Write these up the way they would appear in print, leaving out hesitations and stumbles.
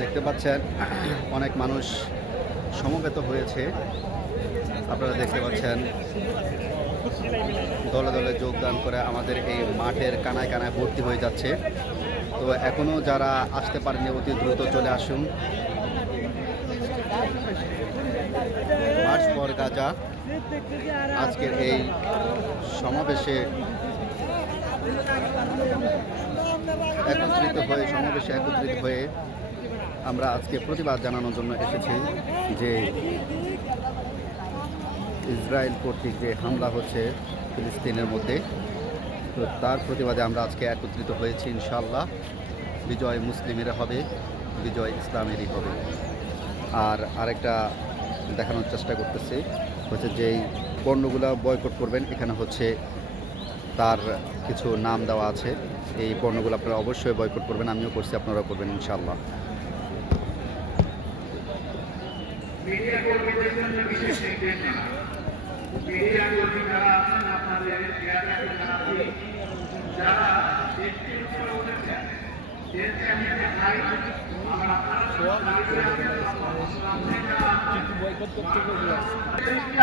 দেখতে পাচ্ছেন অনেক মানুষ সমবেত হয়েছে। আপনারা দেখতে পাচ্ছেন দলে দলে যোগদান করে আমাদের এই মাঠের কানায় কানায় ভর্তি হয়ে যাচ্ছে। তো এখনও যারা আসতে পারেনি অতি দ্রুত চলে আসুন। মার্চ ফর গাজা আজকের এই সমাবেশে একত্রিত হয়ে আমরা আজকে প্রতিবাদ জানানোর জন্য এসেছি যে ইসরায়েল কর্তৃক যে হামলা হচ্ছে ফিলিস্তিনের মধ্যে, তো তার প্রতিবাদে আমরা আজকে একত্রিত হয়েছি। ইনশাআল্লাহ বিজয় মুসলিমের হবে, বিজয় ইসলামেরই হবে। আর আরেকটা দেখানোর চেষ্টা করতেছি হচ্ছে যেই পণ্যগুলো বয়কট করবেন, এখানে হচ্ছে তার কিছু নাম দেওয়া আছে। এই পণ্যগুলো আপনারা অবশ্যই বয়কট করবেন, আমিও করছি, আপনারাও করবেন ইনশাআল্লাহ।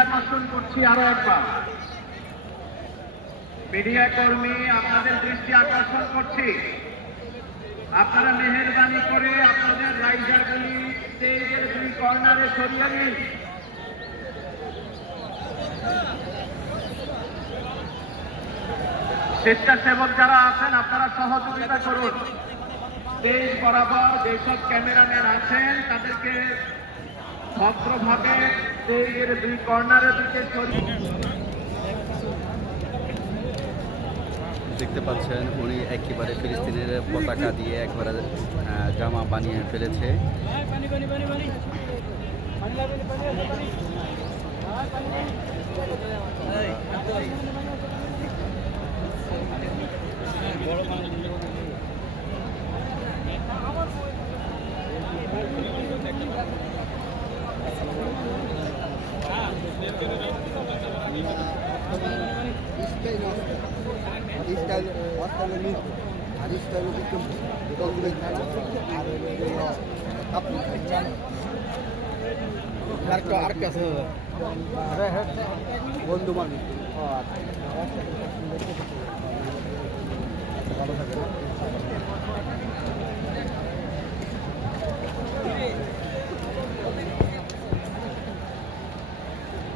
আকর্ষণ করছি আরো একবার, মিডিয়া কর্মী আপনাদের দৃষ্টি আকর্ষণ করছি, আপনারা মেহেরবানি করে আপনাদের রাইজারগুলি স্টেজের দুই কর্নারে সরিয়ে নিন। স্বেচ্ছাসেবক যারা আছেন আপনারা সহযোগিতা করুন। স্টেজ বরাবর যেসব ক্যামেরাম্যান আছেন তাদেরকে ভদ্রভাবে স্টেজের দুই কর্নারের দিকে সরিয়ে। দেখতে পাচ্ছেন উনি একেবারে ফিলিস্তিনের পতাকা দিয়ে একবারে জামা বানিয়ে ফেলেছে। বন্ধু মানুষ ভালো থাকে।